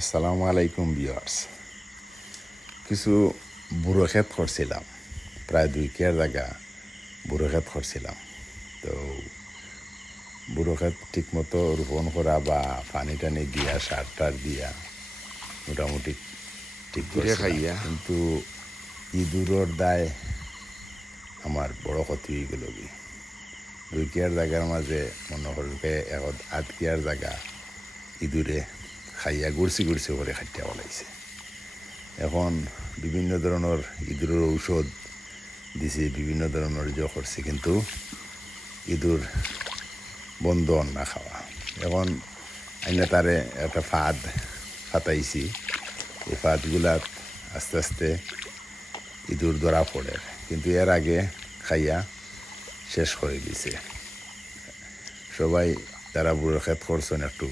আসসালামু আলাইকুম ভিউয়ার্স। কিছু বুড়ো ক্ষেত করছিলাম, প্রায় 2 কেয়ার জায়গা বুড়ো ক্ষেত করছিলাম। তো বুড়ো ক্ষেত ঠিক মতো রোপণ করা বা পানি টানি দিয়া সার টার দিয়া মোটামুটি ঠিক করছিলাম, কিন্তু ইঁদুরের দায় আমার বড় ক্ষতি হয়ে গেল। 2 কেয়ার জায়গার মাঝে মনে করবে 1.5 কেয়ার জায়গা ইঁদুরে খাইয়া গুড়ছি গুড়ছি করে খাইয়া বলাইছে। এখন বিভিন্ন ধরনের ইঁদুরের ঔষধ দিছি, বিভিন্ন ধরনের করছি, কিন্তু ইঁদুর বন্ধ না খাওয়া। এখন আইনা তারে একটা ফাঁদ ফাতাইছি, এই ফাঁদগুলাত আস্তে আস্তে ইঁদুর ধরা পড়ে, কিন্তু এর আগে খাইয়া শেষ করে দিছে। সবাই যারা বুড়ো ক্ষেত করছেন একটু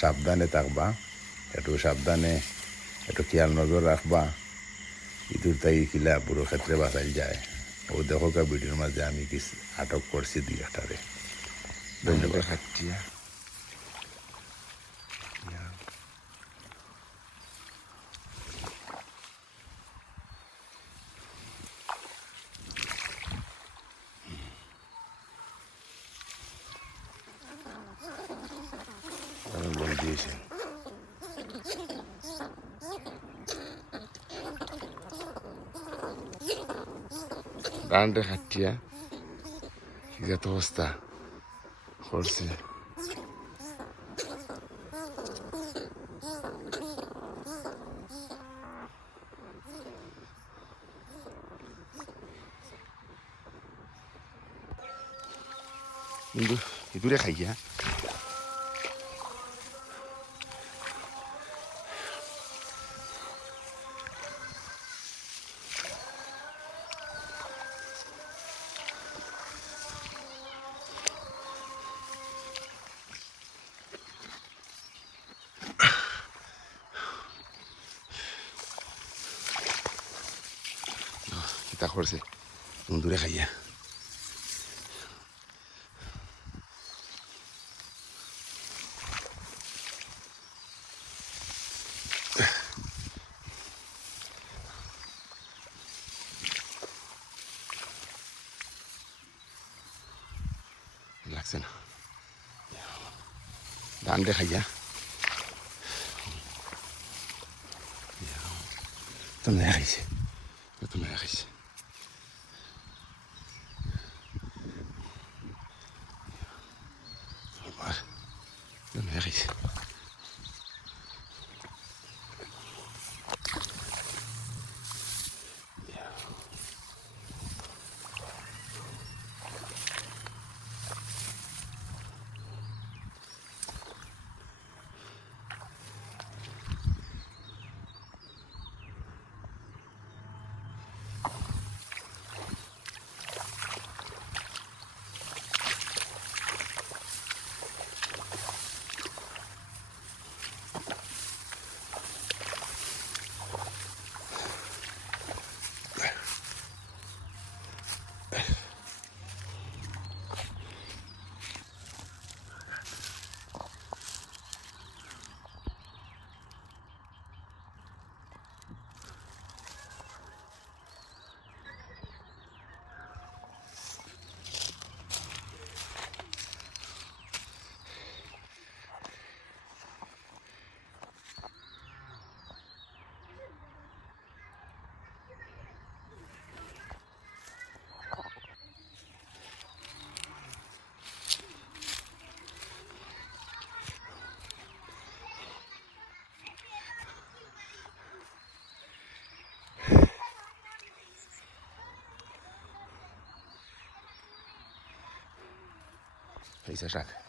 সাবধানে থাকবা, একটু সাবধানে একটু খেয়াল নজর রাখবা। ইঁদুর তাই কিলা বুড়ো ক্ষেত্রে বাঁচাই যায়। ও দেখো ভিডিওর মাঝে আমি কিছু আটক করছি 2-1টারে। ধন্যবাদ। দিয়েছে ডান্ডে খাটিয়া এত অবস্থা করছে। কিন্তু ইঁদুরে খাইয়া কিতা করছে, ইঁদুরে খাইয়া লাগছে না, ডান্ডে খাইয়া তো মেয়া খাইছে, তো মেয়া খাইছে। মেয়া খাইছে। Feliz Jacques.